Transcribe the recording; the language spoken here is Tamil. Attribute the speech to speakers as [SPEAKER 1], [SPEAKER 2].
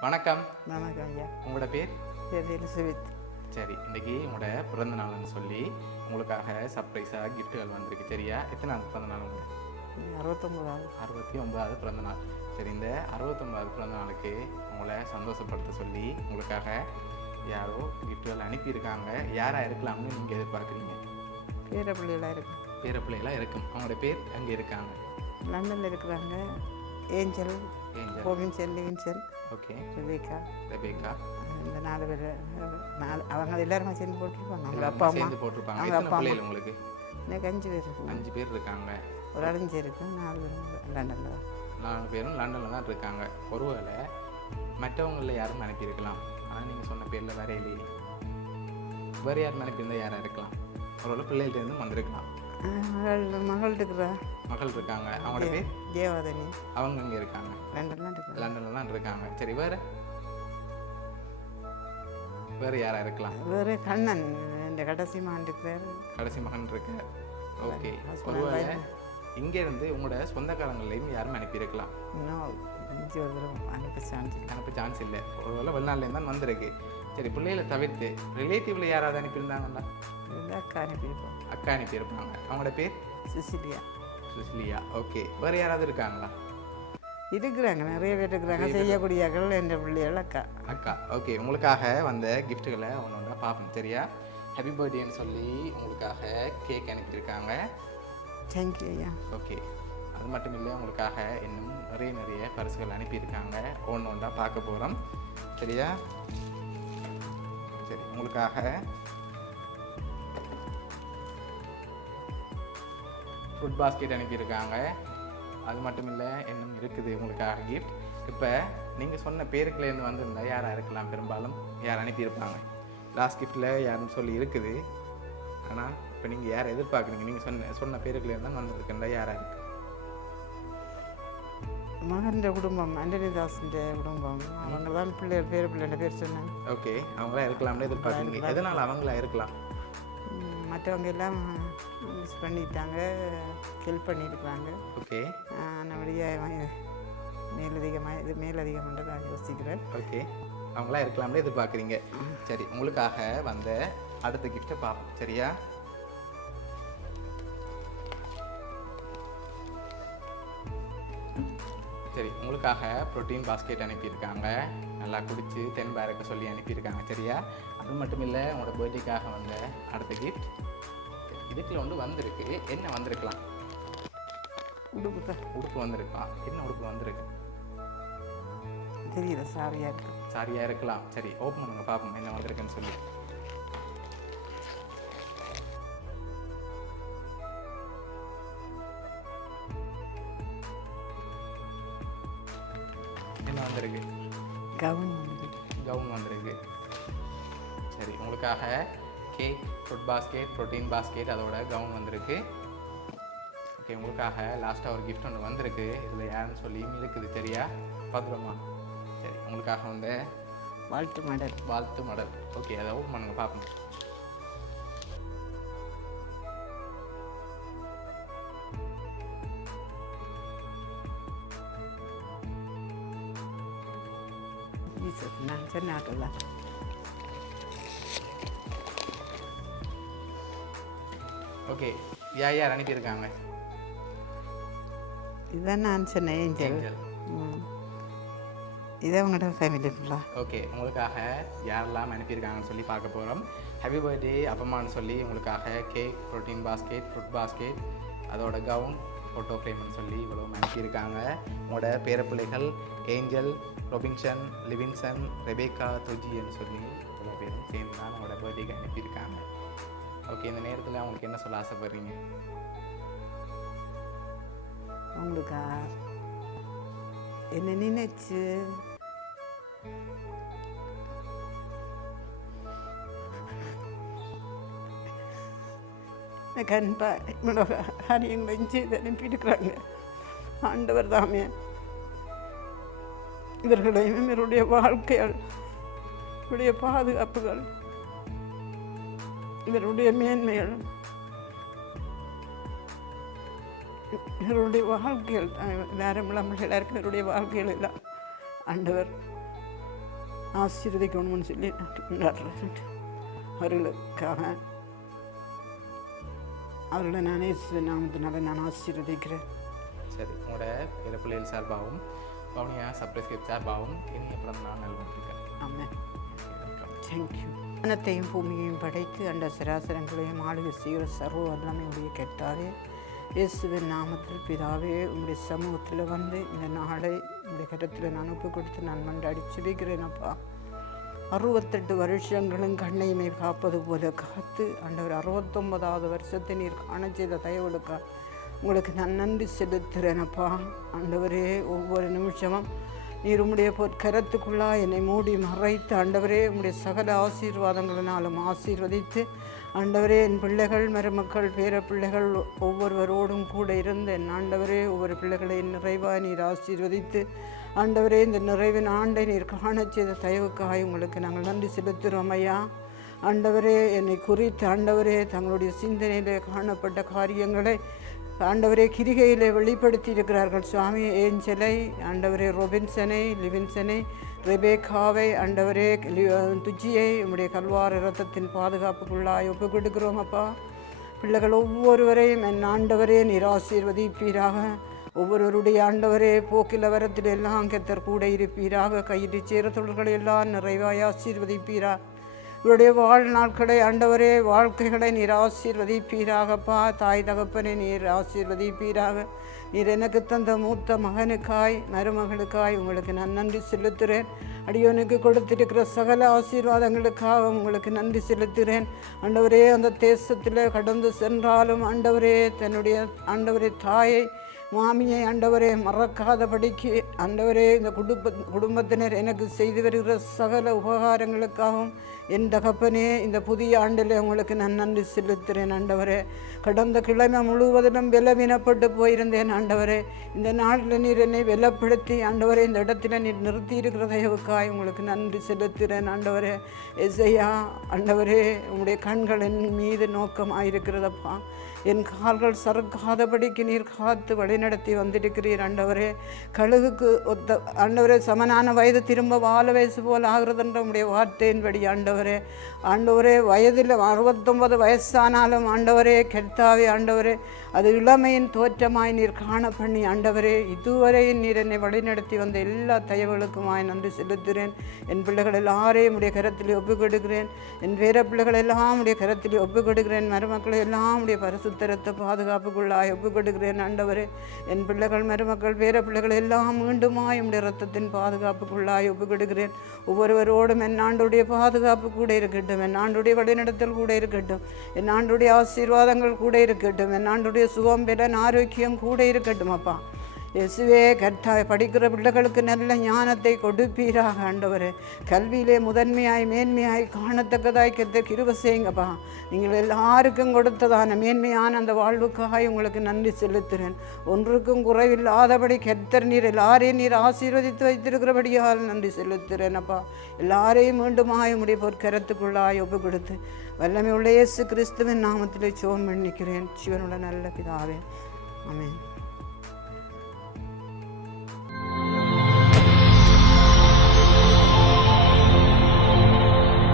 [SPEAKER 1] வணக்கம்.
[SPEAKER 2] வணக்கம் ஐயா.
[SPEAKER 1] உங்களோட பேர்?
[SPEAKER 2] எலிசபெத்.
[SPEAKER 1] சரி இன்னைக்கு உங்களோட பிறந்த நாள்னு சொல்லி உங்களுக்காக சர்ப்ரைஸாக கிஃப்ட்டுகள் வந்திருக்கு. சரியா? எத்தனை நாள் பிறந்த நாள் உங்களுக்கு
[SPEAKER 2] அறுபத்தொம்பதாவது.
[SPEAKER 1] அறுபத்தி ஒன்பதாவது பிறந்த நாள். சரி இந்த அறுபத்தொன்பதாவது பிறந்த நாளுக்கு உங்களை சந்தோஷப்படுத்த சொல்லி உங்களுக்காக யாரோ கிஃப்ட்டுகள் அனுப்பியிருக்காங்க. யாராக இருக்கலாம்னு நீங்கள் எதிர்பார்க்குறீங்க?
[SPEAKER 2] பேர பிள்ளைகளாக இருக்கு
[SPEAKER 1] பேர பிள்ளைகளாக இருக்கும். அவங்களோட பேர் அங்கே இருக்காங்க?
[SPEAKER 2] லண்டனில் இருக்கிறாங்க. Angel
[SPEAKER 1] Angel.
[SPEAKER 2] கோவின்சன் Levinson
[SPEAKER 1] okay.
[SPEAKER 2] Rebecca
[SPEAKER 1] Rebecca
[SPEAKER 2] இந்த நாலு பேர் நாலு அவங்க எல்லாருமே சேர்ந்து போட்டிருப்பாங்க. அவங்க அப்பா அம்மா.
[SPEAKER 1] சேர்ந்து போட்டிருப்பாங்க.
[SPEAKER 2] அவங்க அப்பா அம்மா.
[SPEAKER 1] உங்களுக்கு?
[SPEAKER 2] எனக்கு அஞ்சு பேர் இருக்கு.
[SPEAKER 1] அஞ்சு பேர் இருக்காங்க.
[SPEAKER 2] ஒரு அடைஞ்சு இருக்கு நாலு பேர் லண்டனில்
[SPEAKER 1] நாலு பேரும் லண்டனில் தான் இருக்காங்க. ஒருவேளை மற்றவங்களில் யாரும் அனுப்பியிருக்கலாம் ஆனால் நீங்கள் சொன்ன பேரில் வேற இல்லையே வேறு யாரும் அனுப்பியிருந்தால் யாராக இருக்கலாம். ஒருவேளை பிள்ளைகிட்டேருந்து வந்திருக்கலாம்.
[SPEAKER 2] மகள் மகள் இருக்கிறா
[SPEAKER 1] மகள் இருக்காங்க. அவங்களோட பேர்?
[SPEAKER 2] தேவாதனி.
[SPEAKER 1] அவங்க இங்கே இருக்காங்க?
[SPEAKER 2] லண்டன்லாம் இருக்கிறா
[SPEAKER 1] லண்டனில் தான் இருக்காங்க. சரி வேறு? வேறு யாராக இருக்கலாம்?
[SPEAKER 2] வேறு கண்ணன் இந்த கடைசி மான் இருக்கிறார்.
[SPEAKER 1] கடைசி மகன் இருக்கு ஓகே. ஒருவேளை. இங்கேருந்து உங்களோட சொந்தக்காரங்களையும் யாரும் அனுப்பியிருக்கலாம்.
[SPEAKER 2] இன்னும் அஞ்சு அனுப்ப சான்ஸ்
[SPEAKER 1] அனுப்ப சான்ஸ் இல்லை. ஒருவேளை வெளிநாட்டிலேருந்து தான் வந்திருக்கு. சரி பிள்ளைகளை தவிர்த்து ரிலேட்டிவ்ல யாராவது அனுப்பியிருந்தாங்களா?
[SPEAKER 2] இருந்தால் அக்கா அனுப்பியிருப்போம்
[SPEAKER 1] அக்கா அனுப்பியிருப்பாங்க அவங்களோட பேர்?
[SPEAKER 2] சிசிலியா.
[SPEAKER 1] சுசிலியா. ஓகே. வேறு யாராவது இருக்காங்களா?
[SPEAKER 2] இருக்கிறாங்க. நிறைய பேர் இருக்கிறாங்க. செய்யக்கூடியவர்கள் என்ற பிள்ளைகள் அக்கா.
[SPEAKER 1] அக்கா. ஓகே. உங்களுக்காக வந்த கிஃப்ட்டுகளை ஒன்று ஒன்றா பார்ப்போம். சரியா? ஹாப்பி பர்த்டேன்னு சொல்லி உங்களுக்காக கேக் அனுப்பியிருக்காங்க
[SPEAKER 2] தேங்க்யூ ஐயா.
[SPEAKER 1] ஓகே. அது மட்டும் இல்லை உங்களுக்காக இன்னும் நிறைய நிறைய பரிசுகள் அனுப்பியிருக்காங்க. ஒன்று ஒன்றா பார்க்க போகிறோம் சரியா? சரி. உங்களுக்காக ஃபுட் பாஸ்கெட் அனுப்பியிருக்காங்க. அது மட்டும் இல்லை இன்னும் இருக்குது உங்களுக்காக கிஃப்ட் இப்போ நீங்கள் சொன்ன பேருக்குலேருந்து வந்திருந்தா யாராக இருக்கலாம் பெரும்பாலும்? யார் அனுப்பியிருப்பாங்க? லாஸ்ட் கிஃப்ட்டில் யாருன்னு சொல்லி இருக்குது. ஆனால் இப்போ நீங்கள் யாரை எதிர்பார்க்குறீங்க? நீங்கள் சொன்ன சொன்ன பேருக்குலேருந்து தான் வந்திருக்கின்றா யாராக இருக்கு?
[SPEAKER 2] மகன்ற குடும்பம் அண்டனிதாசன் குடும்பம். அவங்க தான் பிள்ளைகள் பேர் பிள்ளைன்ற பேர் சொன்னாங்க.
[SPEAKER 1] ஓகே அவங்களா இருக்கலாம்னு எதிர்பார்க்குறீங்க. எதனால் அவங்களா இருக்கலாம்?
[SPEAKER 2] மற்றவங்க எல்லாம் மிஸ் பண்ணிட்டாங்க ஹெல்ப் பண்ணியிருக்கிறாங்க
[SPEAKER 1] ஓகே
[SPEAKER 2] நல்லபடியாக மேலதிகமாக இது மேலதிகமாக நான் யோசிக்கிறேன்.
[SPEAKER 1] ஓகே அவங்களா இருக்கலாம்னு எதிர்பார்க்குறீங்க. சரி உங்களுக்காக வந்த அடுத்த கிஃப்ட்டை பார்ப்போம். சரியா? சரி உங்களுக்காக ப்ரோட்டீன் பாஸ்கெட் அனுப்பியிருக்காங்க. நல்லா குடிச்சு தென்பா இருக்க சொல்லி அனுப்பியிருக்காங்க. சரியா? அது மட்டும் இல்லை உங்களோட பர்த்டேக்காக வந்த அடுத்த கிஃப்ட் இதுக்குள்ள ஒன்று வந்திருக்கு. என்ன வந்திருக்கலாம்?
[SPEAKER 2] உடுப்பு தான்
[SPEAKER 1] உடுப்பு வந்திருக்கலாம் என்ன உடுப்பு வந்திருக்கு?
[SPEAKER 2] தெரியல சாரியாக இருக்கு.
[SPEAKER 1] சாரியா இருக்கலாம். சரி ஓப்பன் பண்ணுங்க பார்ப்போம் என்ன வந்திருக்குன்னு சொல்லி. சரி உங்களுக்காக cake food basket protein basket அதோட கவுன் வந்திருக்கு. ஓகே உங்களுக்காக லாஸ்ட்டாக ஒரு கிஃப்ட் ஒன்று வந்திருக்கு. இதில் யாருன்னு சொல்லியும் இருக்குது சரியா பார்த்துருமா சரி உங்களுக்காக வந்து
[SPEAKER 2] வாழ்த்து மாடல்.
[SPEAKER 1] வாழ்த்து மடல். ஓகே அதை ஓப்பன் பண்ணுங்க பார்ப்போம்.
[SPEAKER 2] நான் சொன்னாக்கல
[SPEAKER 1] ஓகே யார் யார் அனுப்பியிருக்காங்க
[SPEAKER 2] இதான் நான் சொன்னேன் ஏஞ்சல்
[SPEAKER 1] ஏஞ்சல்
[SPEAKER 2] ம். இதை உங்களோட ஃபேமிலி ஃபுல்லாக
[SPEAKER 1] ஓகே உங்களுக்காக யாரெல்லாம் அனுப்பியிருக்காங்கன்னு சொல்லி பார்க்க போகிறோம் ஹாப்பி பர்த்டே அப்பமான்னு சொல்லி உங்களுக்காக cake protein basket fruit basket அதோட கவுன் ஃபோட்டோ ஃப்ரேம்னு சொல்லி இவ்வளோ அனுப்பியிருக்காங்க உங்களோட பேரப்பிள்ளைகள் ஏஞ்சல் ரொபின்சன் லிவின்சன் ரெபேக்கா துஜின்னு சொல்லி இவ்வளோ பேரும் சேர்ந்து தான் உங்களோட பர்த்டேக்கு அனுப்பியிருக்காங்க ஓகே இந்த நேரத்தில் அவங்களுக்கு என்ன சொல்ல ஆசைப்படுறீங்க?
[SPEAKER 2] உங்களுக்கா? என்ன நினைச்சு? கண்பா இவ்வளோ காரியங்களையும் செய்து அனுப்பியிருக்கிறாங்க ஆண்டவர் தாமே. இவர்களையும் இவருடைய வாழ்க்கைகள் இவருடைய பாதுகாப்புகள். இவருடைய மேன்மைகள் இவருடைய வாழ்க்கைகள் எல்லாரும் இளம்பிள்ளைகளாக இருக்கு இவருடைய வாழ்க்கைகள் எல்லாம் ஆண்டவர் ஆசீர்வதிக்கணும்னு சொல்லி நான் அவர்களுக்காக அவர்களை நான் நாமத்தினால நான் ஆசீர்வதிக்கிறேன்.
[SPEAKER 1] சரி உங்களோட இரு பிள்ளைகள் சார்பாகவும் பவுனியா சப்ரஸ்கிரிப்ட் சார்பாகவும் இனிய பிறந்த நாள் நல்வந்திருக்கேன்
[SPEAKER 2] ஆமாம் தேங்க்யூ வானத்தையும் பூமியையும் படைத்து அண்ட சராசரங்களையும் ஆளுகை செய்கிற சர்வ வல்லமை உடைய கேட்டாரே இயேசுவின் நாமத்தில் பிதாவே உங்களுடைய சமூகத்தில் வந்து இந்த நாளை உங்களுடைய கட்டத்தில் நான் ஒப்பு கொடுத்து நான் மண்டாடி சிரிக்கிறேனப்பா அறுபத்தெட்டு வருஷங்களும் கண்ணையுமே காப்பது போல காத்து அண்டவர் அறுபத்தொன்பதாவது வருஷத்தை நீர் காண செய்த தயவுகளுக்கா உங்களுக்கு நான் நன்றி செலுத்துகிறேனப்பா ஆண்டவரே ஒவ்வொரு நிமிஷமும் நீர் உம்முடைய பொற்கரத்துக்குள்ளா என்னை மூடி மறைத்து ஆண்டவரே உம்முடைய சகல ஆசீர்வாதங்களினாலும் ஆசீர்வதித்து ஆண்டவரே என் பிள்ளைகள் மருமக்கள் பேர பிள்ளைகள் ஒவ்வொருவரோடும் கூட இருந்து என் ஆண்டவரே ஒவ்வொரு பிள்ளைகளை நிறைவாக நீர் ஆசீர்வதித்து ஆண்டவரே இந்த நிறைவின் ஆண்டை நீர் காணச் செய்த தயவுக்காக உங்களுக்கு நாங்கள் நன்றி செலுத்துகிறோம் ஐயா. ஆண்டவரே என்னை குறித்து ஆண்டவரே தங்களுடைய சிந்தனையிலே காணப்பட்ட காரியங்களை ஆண்டவரே கிரிகையில் வெளிப்படுத்தி இருக்கிறார்கள் சுவாமி ஏஞ்சலை ஆண்டவரே ரொபின்சனை லிவின்சனை ரெபேகாவை ஆண்டவரே துஜியை உம்முடைய கல்வார ரத்தத்தின் பாதுகாப்புக்குள்ளாய் ஒப்பு கொடுக்கிறோம் அப்பா. பிள்ளைகள் ஒவ்வொருவரையும் என் ஆண்டவரே நீராசீர்வதிப்பீராக ஒவ்வொருவருடைய ஆண்டவரே போக்கில் வரத்தில் எல்லாம் கத்தர் கூட இருப்பீராக. கையிட்டு சேர தொழில்களை எல்லாம் நிறைவாய் ஆசீர்வதிப்பீராக இவருடைய வாழ்நாட்களை ஆண்டவரே வாழ்க்கைகளை நீர் ஆசீர்வதிப்பீராகப்பா. தாய் தகப்பனை நீர் ஆசீர்வதிப்பீராக. நீர் எனக்கு தந்த மூத்த மகனுக்காய் மருமகளுக்காய் உங்களுக்கு நான் நன்றி செலுத்துகிறேன் அடியோனுக்கு கொடுத்திருக்கிற சகல ஆசீர்வாதங்களுக்காக உங்களுக்கு நன்றி செலுத்துகிறேன் ஆண்டவரே அந்த தேசத்தில் கடந்து சென்றாலும் ஆண்டவரே தன்னுடைய ஆண்டவரே தாயை சுவாமியை ஆண்டவரே மறக்காதபடிக்கு ஆண்டவரே இந்த குடும்ப குடும்பத்தினர் எனக்கு செய்து வருகிற சகல உபகாரங்களுக்காகவும் என் தகப்பனே இந்த புதிய ஆண்டில் உங்களுக்கு நான் நன்றி செலுத்துகிறேன் ஆண்டவரே. கடந்த கிழமை முழுவதிலும் விலவினப்பட்டு போயிருந்தேன் ஆண்டவரே. இந்த நாளில் நீர் என்னை வெலப்படுத்தி ஆண்டவரே இந்த இடத்துல நீர் நிறுத்தி இருக்கிற தயவுக்காய் உங்களுக்கு நன்றி செலுத்துகிறேன் ஆண்டவரே. எஸ்ஐயா ஆண்டவரே உங்களுடைய கண்கள் என் மீது நோக்கமாக இருக்கிறதப்பா என் கால்கள் சறுக்காதபடிக்கு நீர் காத்து வழிநடத்தி வந்திருக்கிறீர் ஆண்டவரே கழுகுக்கு ஒத்த ஆண்டவரே சமனான வயது திரும்ப வாழ வயசு போல் ஆகிறதுன்ற உடைய வார்த்தையின்படி ஆண்டவரே ஆண்டவரே வயதில் அறுபத்தொன்பது வயசானாலும் ஆண்டவரே கெட்டாவே ஆண்டவரே அது இளமையின் தோற்றமாய் நீர் காண பண்ணி ஆண்டவரே இதுவரையும் நீர் என்னை வழிநடத்தி வந்த எல்லா தயவுகளுக்குமாய் நன்றி செலுத்துகிறேன். என் பிள்ளைகள் எல்லாரையும் உடைய கரத்தில் ஒப்புக் கொடுக்கிறேன் என் வேற பிள்ளைகள் எல்லாம் உடைய கரத்தில் ஒப்புக் கொடுக்கிறேன் மருமக்களை எல்லாம் உடைய பரிசு பரிசுத்தரத்தை பாதுகாப்புக்குள்ளாய் ஒப்புக் கொடுக்கிறேன் ஆண்டவரே. என் பிள்ளைகள் மருமக்கள் பேர பிள்ளைகள் எல்லாம் மீண்டுமாய் உடைய ரத்தத்தின் பாதுகாப்புக்குள்ளாய் ஒப்புக் கொடுக்கிறேன் ஒவ்வொருவரோடும் என் ஆண்டுடைய பாதுகாப்பு கூட இருக்கட்டும் என் ஆண்டுடைய வழிநடத்தல் கூட இருக்கட்டும் என் ஆண்டுடைய ஆசீர்வாதங்கள் கூட இருக்கட்டும் என் ஆண்டுடைய சுகம் பெற ஆரோக்கியம் கூட இருக்கட்டும் அப்பா. இயேசுவே கர்த்தாவை படிக்கிற பிள்ளைகளுக்கு நல்ல ஞானத்தை கொடுப்பீராக ஆண்டவர். கல்வியிலே முதன்மையாய் மேன்மையாய் காணத்தக்கதாய் கத்த கிருவ செய்யுங்கப்பா. நீங்கள் எல்லாருக்கும் கொடுத்ததான மேன்மையான அந்த வாழ்வுக்காக உங்களுக்கு நன்றி செலுத்துகிறேன். ஒன்றுக்கும் குறைவில்லாதபடி கெத்தர் நீர் எல்லாரையும் நீர் ஆசீர்வதித்து வைத்திருக்கிறபடியால் நன்றி செலுத்துகிறேன் அப்பா. எல்லாரையும் மீண்டுமாய் உடைய பொற்கரத்துக்குள்ளாய் ஒப்பு கொடுத்து வல்லமை உள்ள இயேசு கிறிஸ்துவின் நாமத்திலே சோன் பண்ணிக்கிறேன். சிவனுள்ள நல்ல பிதாவே. ஆமேன்.